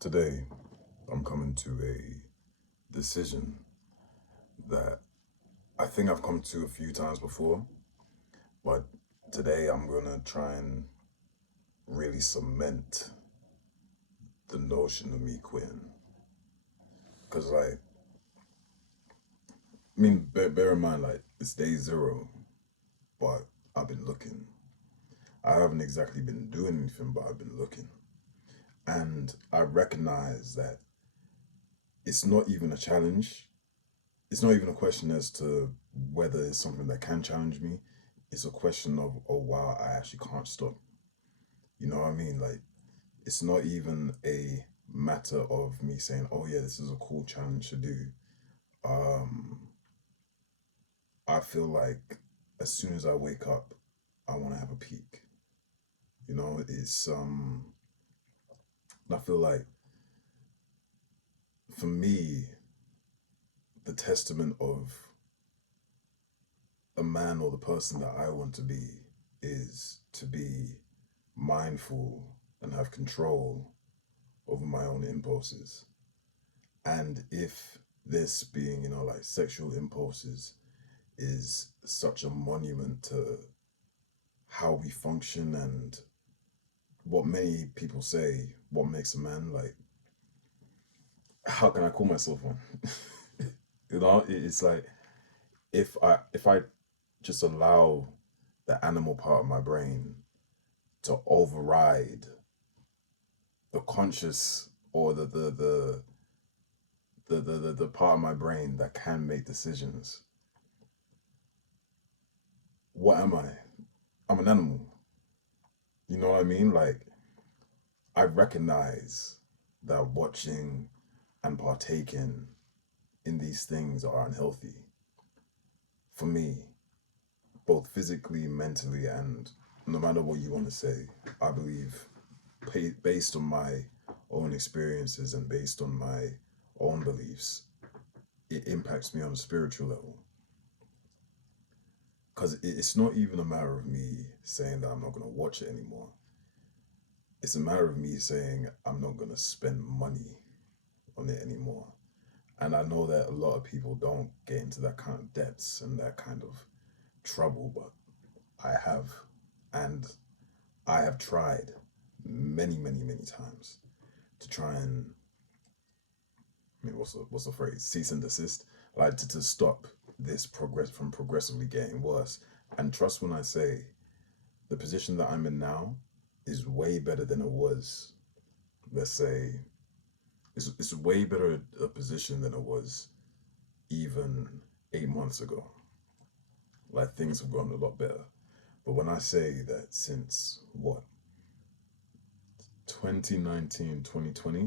Today, I'm coming to a decision that I think I've come to a few times before, but today I'm gonna try and really cement the notion of me quitting. Cause bear in mind, it's day zero, but I've been looking. I haven't exactly been doing anything, but I've been looking, and I recognize that it's not even a challenge. It's not even a question as to whether it's something that can challenge me. It's a question of, oh wow, I actually can't stop. You know what I mean? Like, it's not even a matter of me saying, oh yeah, this is a cool challenge to do. Um, I feel like as soon as I wake up, I want to have a peak. I feel like for me, the testament of a man or the person that I want to be is to be mindful and have control over my own impulses. And if this being, like sexual impulses is such a monument to how we function and what many people say, what makes a man, like, how can I call myself one? It's like if I just allow the animal part of my brain to override the conscious or the part of my brain that can make decisions. What am I? I'm an animal. You know what I mean? Like, I recognize that watching and partaking in these things are unhealthy for me, both physically, mentally, and no matter what you want to say. I believe, based on my own experiences and based on my own beliefs, it impacts me on a spiritual level. Because it's not even a matter of me saying that I'm not going to watch it anymore. It's a matter of me saying I'm not going to spend money on it anymore. And I know that a lot of people don't get into that kind of depths and that kind of trouble, but I have. And I have tried many, many, many times to try and, what's the phrase? Cease and desist. Like to stop this progress from progressively getting worse. And trust when I say the position that I'm in now is way better than it was, let's say, it's way better a position than it was even 8 months ago. Like things have gone a lot better. But when I say that since what, 2019, 2020,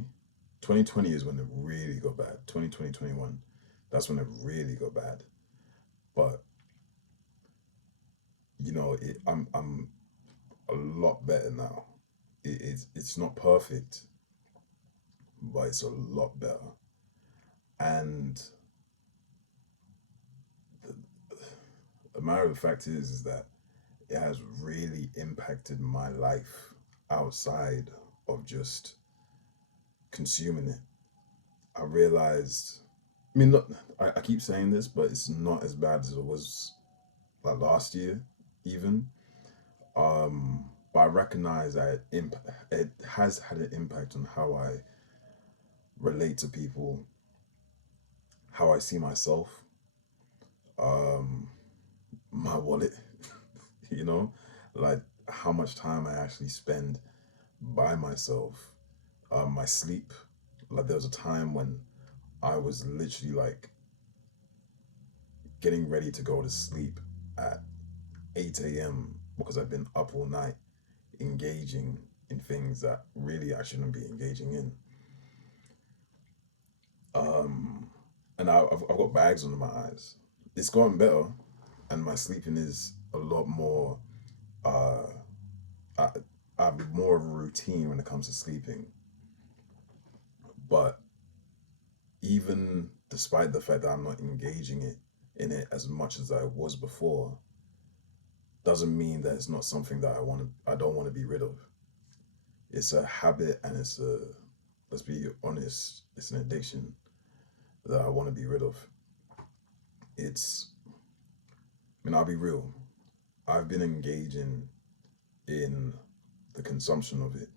2020 is when it really got bad. 2020, 21, that's when it really got bad. But I'm a lot better now. It's not perfect, but it's a lot better. And the, the matter of the fact is that it has really impacted my life outside of just consuming it. I realized, not, I keep saying this, but it's not as bad as it was like last year, even. But I recognize that it has had an impact on how I relate to people, how I see myself, um, my wallet, you know, like how much time I actually spend by myself, my sleep. Like there was a time when I was literally like getting ready to go to sleep at 8 a.m. because I've been up all night engaging in things that really I shouldn't be engaging in. Um, and I've got bags under my eyes. It's gotten better, and my sleeping is a lot more. Uh, I, I have more of a routine when it comes to sleeping. But even despite the fact that I'm not engaging in it as much as I was before, doesn't mean that it's not something that I don't want to be rid of. It's a habit and it's let's be honest, it's an addiction that I want to be rid of. It's, I mean, I'll be real. I've been engaging in the consumption of it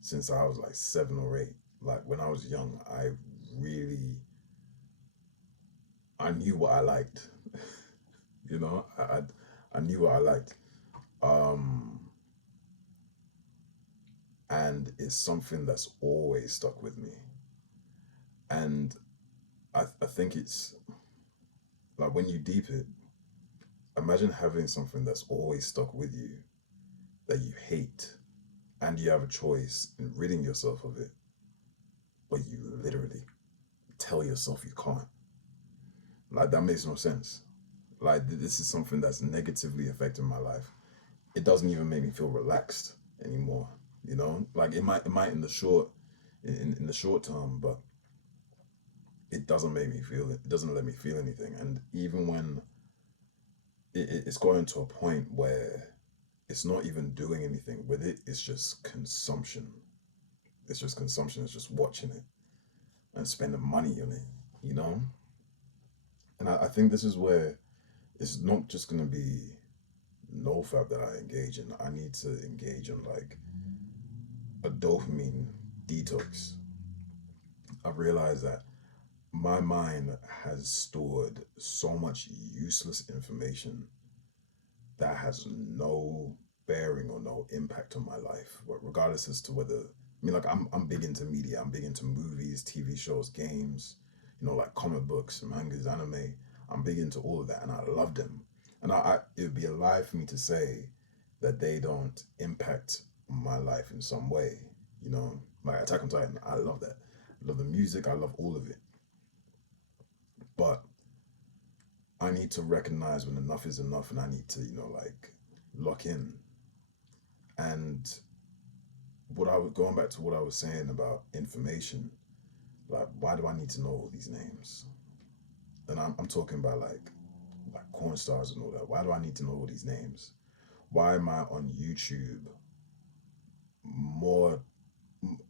since I was like 7 or 8. Like when I was young, really, I knew what I liked. You know, I knew what I liked. Um, and it's something that's always stuck with me. And I think it's like when you deep it, imagine having something that's always stuck with you that you hate, and you have a choice in ridding yourself of it, but you literally tell yourself you can't. Like that makes no sense. Like this is something that's negatively affecting my life. It doesn't even make me feel relaxed anymore. You know, like it might in the short, in the short term, but it doesn't make me feel it. It doesn't let me feel anything. And even when it's going to a point where it's not even doing anything with it, it's just consumption. It's just consumption. It's just watching it and spending money on it. You know, and I think this is where it's not just gonna be NoFap that I engage in. I need to engage in like a dopamine detox. I've realized that my mind has stored so much useless information that has no bearing or no impact on my life. But regardless as to whether, I mean, like I'm big into media. I'm big into movies, TV shows, games. You know, like comic books, mangas, anime. I'm big into all of that, and I love them. And it would be a lie for me to say that they don't impact my life in some way. You know, like Attack on Titan, I love that. I love the music. I love all of it. But I need to recognize when enough is enough, and I need to, like lock in. And what I was going back to what I was saying about information, like why do I need to know all these names? And I'm talking about like corn stars and all that. Why do I need to know all these names? Why am I on YouTube more?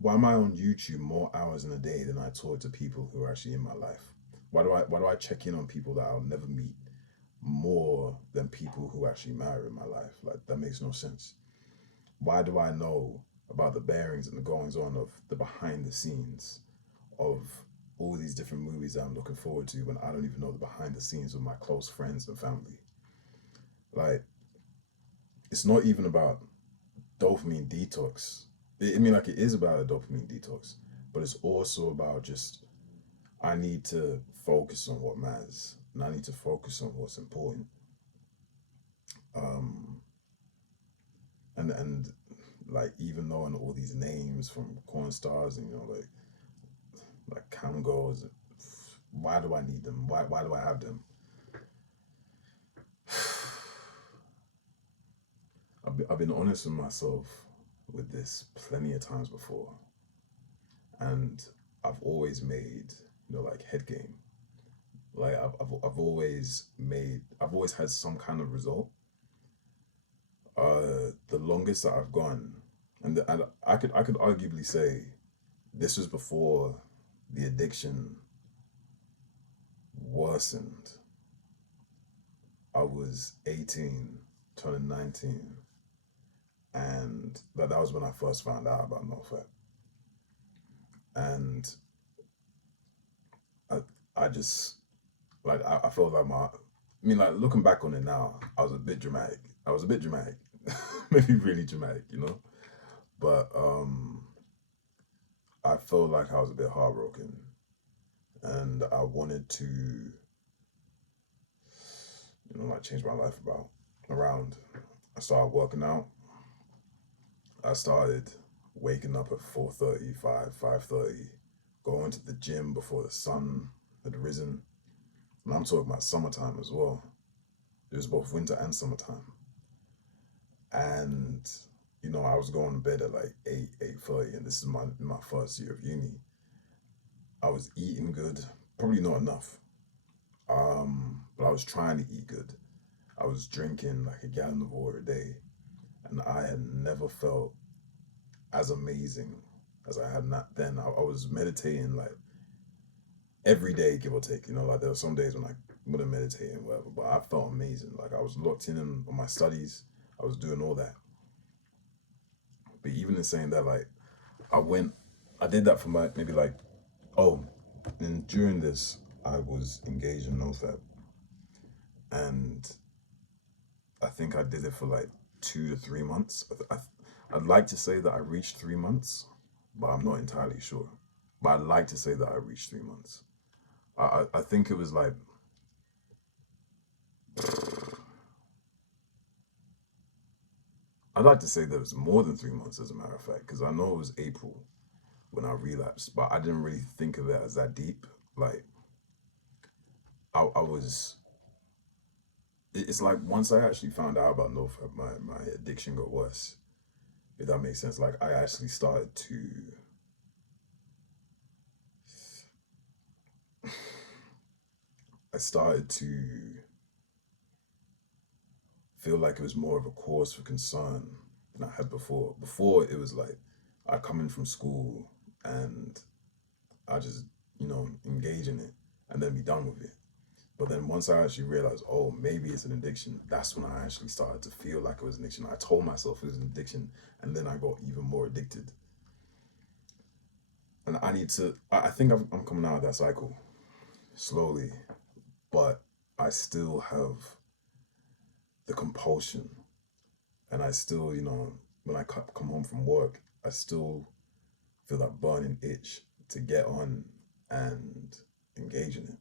Why am I on YouTube more hours in a day than I talk to people who are actually in my life? Why do I check in on people that I'll never meet more than people who actually matter in my life? Like that makes no sense. Why do I know about the bearings and the goings on of the behind the scenes of all these different movies that I'm looking forward to when I don't even know the behind the scenes of my close friends and family? Like, it's not even about dopamine detox. I mean, like, it is about a dopamine detox, but it's also about just, I need to focus on what matters and I need to focus on what's important. Um, and like, even knowing all these names from corn stars and, like Kangos, why do I need them? Why do I have them? I've been honest with myself with this plenty of times before, and I've always made like head game. Like I've always had some kind of result. The longest that I've gone, and I could arguably say this was before the addiction worsened. I was 18, turning 19, and that was when I first found out about NoFap. And I I just like I felt like I mean, like looking back on it now, I was a bit dramatic. I was a bit dramatic, maybe really dramatic. But I felt like I was a bit heartbroken, and I wanted to, like change my life around. I started working out. I started waking up at 4:30, 5:30, going to the gym before the sun had risen. And I'm talking about summertime as well. It was both winter and summertime. And I was going to bed at like 8:30, and this is my first year of uni. I was eating good, probably not enough. But I was trying to eat good. I was drinking like a gallon of water a day, and I had never felt as amazing as I had not then. I was meditating like every day, give or take. Like there were some days when I wouldn't meditate and whatever, but I felt amazing. Like I was locked in on my studies. I was doing all that. But even in saying that, like I went, I did that for maybe like, oh, and during this, I was engaged in NoFap, and I think I did it for like 2 to 3 months. I'd like to say that I reached 3 months, but I'm not entirely sure. But I'd like to say that I reached 3 months. I think it was like, I'd like to say that it was more than 3 months, as a matter of fact, because I know it was April when I relapsed, but I didn't really think of it as that deep. Like, I was, it's like once I actually found out about NoFap, my addiction got worse, if that makes sense. Like, I actually started to, I started to feel like it was more of a cause for concern than I had before. Before, it was like I come in from school and I just, engage in it and then be done with it. But then once I actually realized, oh, maybe it's an addiction, that's when I actually started to feel like it was an addiction. I told myself it was an addiction, and then I got even more addicted. And I need to, I think I'm coming out of that cycle slowly, but I still have the compulsion. And I still, when I come home from work, I still feel that burning itch to get on and engage in it.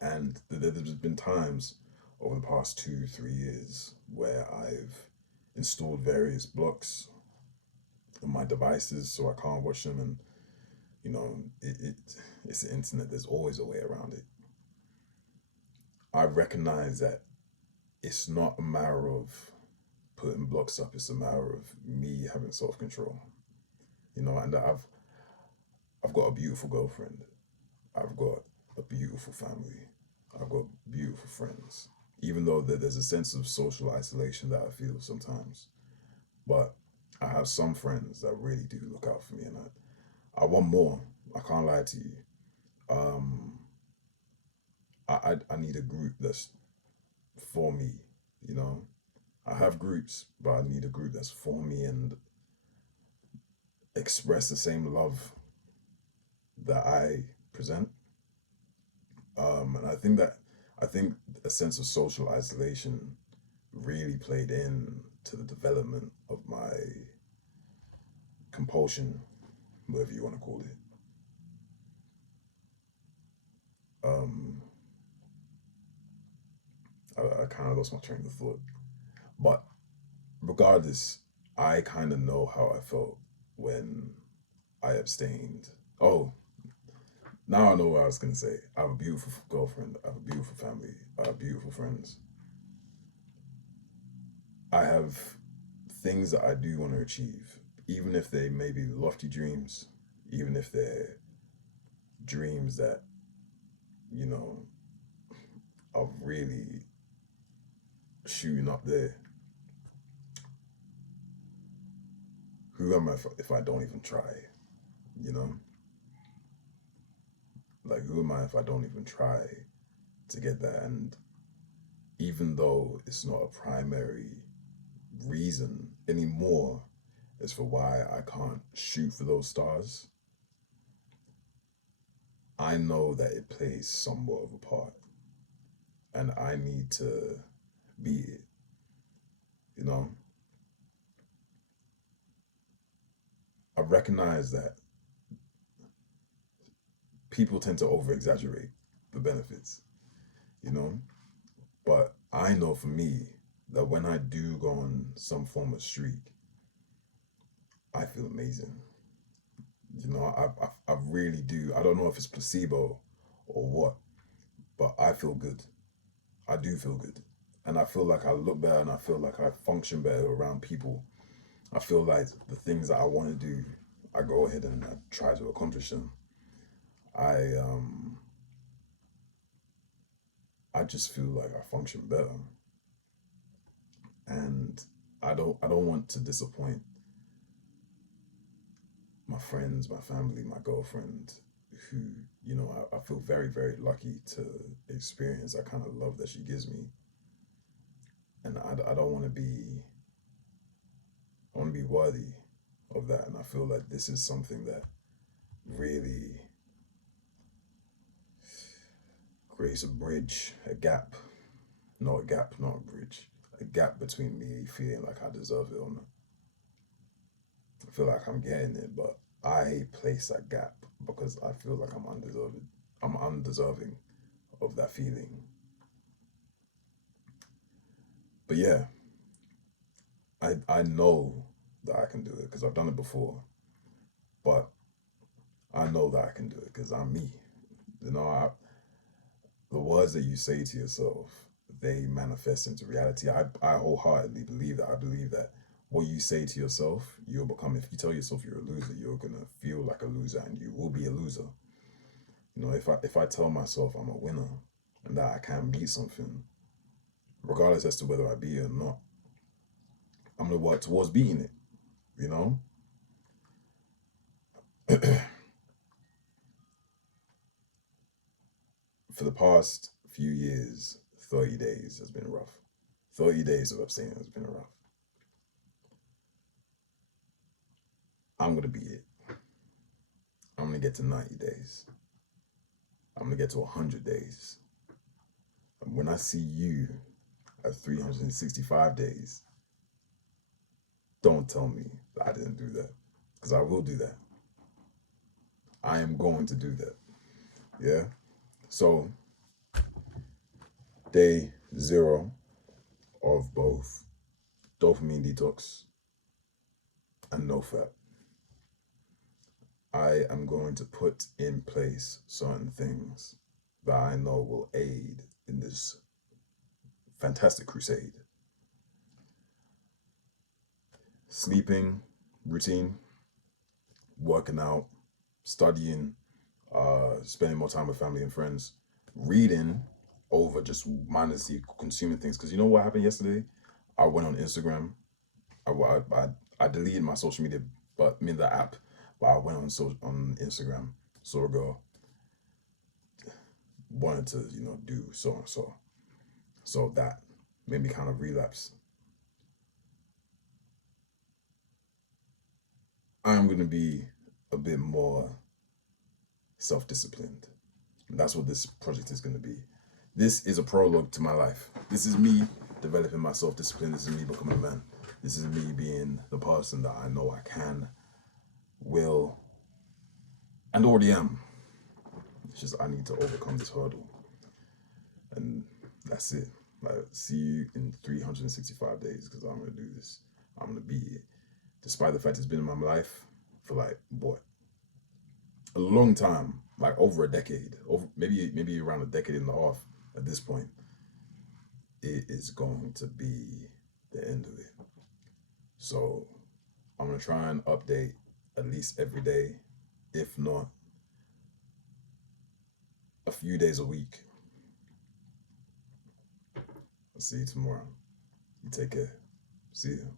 And there's been times over the past 2, 3 years where I've installed various blocks on my devices so I can't watch them. And, it's the internet, there's always a way around it. I recognize that it's not a matter of putting blocks up, it's a matter of me having self control. And I've got a beautiful girlfriend. I've got a beautiful family. I've got beautiful friends. Even though there's a sense of social isolation that I feel sometimes, but I have some friends that really do look out for me, and I want more. I can't lie to you. Um, I need a group that's for me. You know, I have groups, but I need a group that's for me and express the same love that I present. And I think a sense of social isolation really played in to the development of my compulsion, whatever you want to call it. Um, I kind of lost my train of thought, but regardless, I kind of know how I felt when I abstained. Oh, now I know what I was gonna say. I have a beautiful girlfriend. I have a beautiful family. I have beautiful friends. I have things that I do want to achieve, even if they may be lofty dreams, even if they're dreams that, you know, are really shooting up there. Who am I if I don't even try? You know? Like, who am I if I don't even try to get that? And even though it's not a primary reason anymore as for why I can't shoot for those stars, I know that it plays somewhat of a part. And I need to be it, you know? I recognize that people tend to over exaggerate the benefits, you know? But I know for me that when I do go on some form of streak, I feel amazing. I really do. I don't know if it's placebo or what, but I feel good. I do feel good. And I feel like I look better and I feel like I function better around people. I feel like the things that I want to do, I go ahead and I try to accomplish them. I um I just feel like I function better. And I don't want to disappoint my friends, my family, my girlfriend, who, I feel very, very lucky to experience that kind of love that she gives me. And I don't want to be, I want to be worthy of that. And I feel like this is something that really creates a bridge, a gap, not a gap, not a bridge, a gap between me feeling like I deserve it or not. I feel like I'm getting it, but I place that gap because I feel like I'm undeserving. I'm undeserving of that feeling. But yeah, I know that I can do it because I've done it before. But I know that I can do it because I'm me. You know, the words that you say to yourself, they manifest into reality. I wholeheartedly believe that. I believe that what you say to yourself, you'll become. If you tell yourself you're a loser, you're gonna feel like a loser, and you will be a loser. If I tell myself I'm a winner and that I can beat something, regardless as to whether I beat it or not, I'm gonna work towards beating it. You know, for the past few years, 30 days has been rough. 30 days of abstaining has been rough. I'm gonna beat it. I'm gonna get to 90 days. I'm gonna get to 100 days. And when I see you at 365 days, don't tell me that I didn't do that. Because I will do that. I am going to do that. Yeah? So, day 0 of both dopamine detox and NoFap. I am going to put in place certain things that I know will aid in this fantastic crusade. Sleeping routine, working out, studying, spending more time with family and friends, reading over just mindlessly consuming things. Because you know what happened yesterday? I went on Instagram. I deleted my social media, but I mean the app. But I went on Instagram, saw a girl, wanted to do so and so. So that made me kind of relapse. I'm gonna be a bit more self-disciplined. That's what this project is gonna be. This is a prologue to my life. This is me developing my self-discipline. This is me becoming a man. This is me being the person that I know I can, will, and already am. It's just I need to overcome this hurdle. And that's it. Like, see you in 365 days because I'm gonna do this. I'm gonna be it. Despite the fact it's been in my life for like what? A long time, like over a decade, over maybe around a decade and a half at this point. It is going to be the end of it. So I'm gonna try and update at least every day, if not a few days a week. I'll see you tomorrow. You take care. See you.